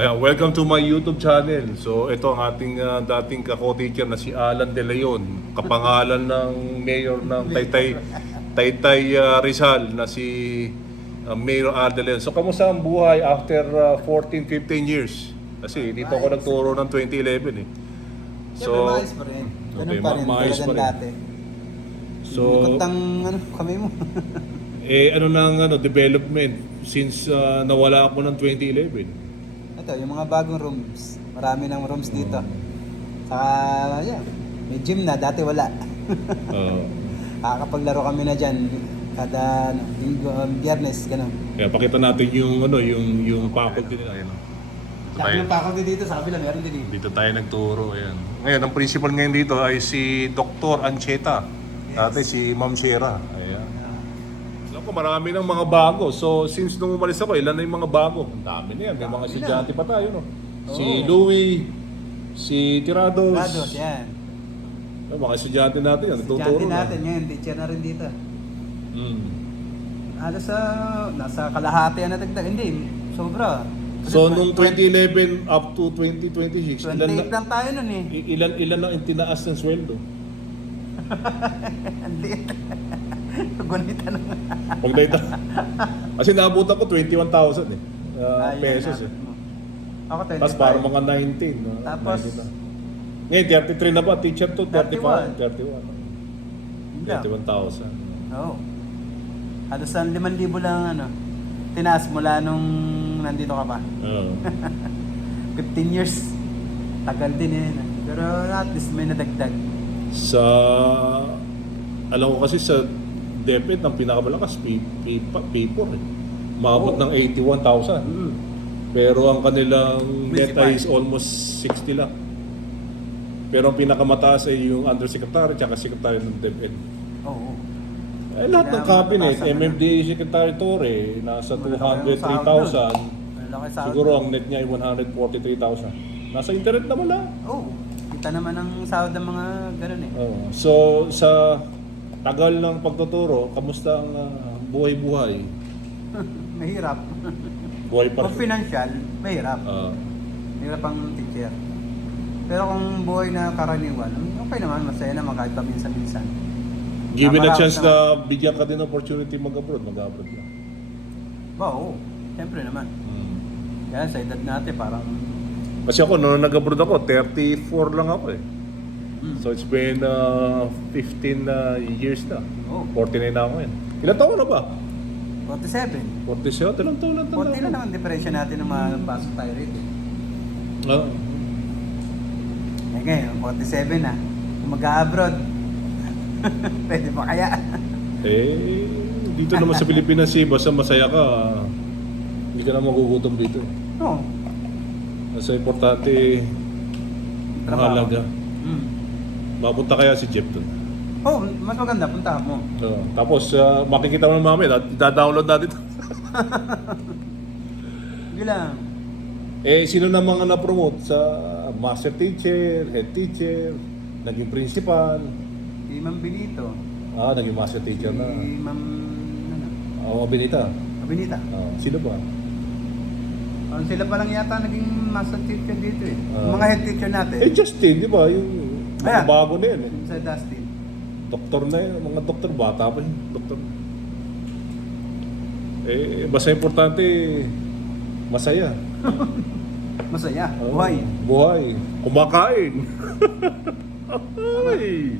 Ayan, welcome to my YouTube channel. So ito ang ating dating kako-teacher na si Alan De Leon, kapangalan ng mayor ng Taytay Rizal na si Mayor Al De Leon. So kamusta ang buhay after 14-15 years? Kasi dito ako nagturo ng 2011 eh. So, maayos pa rin. Ganun pa rin, maayos pa rin. dati. So, likot ang kamay mo. ano nang development since nawala ako ng 2011? Ito, yung mga bagong rooms. Marami ng rooms dito. Saka, yeah, may gym na. Dati wala. Kakapaglaro kami na dyan. Kada Biyernes, gano'n. Kaya pakita natin yung faculty nila. Ayan. Sabi ng faculty dito, sa kabila, meron din dito. Dito tayo nagturo. Ayan. Ngayon, ang principal ngayon dito ay si Dr. Ancheta. Dati si Ma'am Shera. Ayan. Alam ko, marami ng mga bago. So, since nung umalis ako, ilan na yung mga bago? Ang dami na yan. May mga estudyante pa tayo, no? Si Louie, si Tirados. Tirados, yan. Mga estudyante natin yan. Nagtuturo Estudyante na. natin, ngayon, teacher na rin dito. Mm. Nasa kalahati na dagdag. Hindi, sobra. So, nung 2011 up to 2026, 28 lang tayo nun eh. ilan ang tinaas ng sweldo? Hindi. Gunita naman. Pag data. Kasi naabutan ko 21,000 eh. Pesos eh. Ako 25. Tapos parang mga 19. No? Tapos, 19 na. Ngayon, 33 na ba? Teacher to 31. 31. 31,000. Oo. Halos ang 5,000 lang tinaas mula nung nandito ka pa. Oo. 15 years. Tagal din eh. Pero at least may nadagdag. Alam ko kasi sa DepEd ng pinakamalakas, P4 eh. Maabot ng 81,000. Pero ang kanilang net is almost 60 lang. Pero ang pinakamataas ay yung undersecretary at secretary ng DepEd. Oo. Eh, lahat ng cabinet, MMDA Secretary Torre, nasa 203,000. Siguro ang net niya ay 143,000. Nasa internet naman lang. Oo. Kita naman ang sahod ng mga ganun eh. Oh. So, sa tagal ng pagtuturo, kamusta ang buhay-buhay? Mahirap. Buhay pa Kung financial, mahirap. Mahirap ang teacher. Pero kung buhay na karaniwan, okay naman, masaya naman kahit paminsan-minsan. Given a chance na bigyan ka din ng opportunity mag-abroad lang. Oo, siyempre naman. Kaya sa edad natin parang... Kasi ako, nung nag-abroad ako, 34 lang ako eh. So it's been 15 years na. Oh. 49 na ako yun. Ilan taon na ba? 47. 47? Ilang taon lang tanda? 40 na naman diferensya natin ng mga pasok tayo rito. Eh ngayon, 47 na. Kung mag-abroad, pwede pa kaya? Dito naman sa Pilipinas basta masaya ka, hindi ka na magugutom dito. Oo. Nasa importante, mahalaga. Mapunta kaya si Jeff doon. Oh, mas maganda, punta mo. Tapos makikita mo naman mamaya, i-download natin ito. Hindi lang. Sino na mga na-promote sa master teacher, head teacher, naging principal? Si Ma'am Benito. Naging master teacher na. Si Ma'am... Benita. Benita. Sino ba? Sila pa lang yata naging master teacher dito eh. Yung mga head teacher natin. Justin, di ba? Yung mga bago na yun eh. Sa Dustin. Doktor na yun, mga doktor, bata pa yun, doktor. Basta importante, masaya. Masaya, buhay. Buhay. Kumakain. Ay.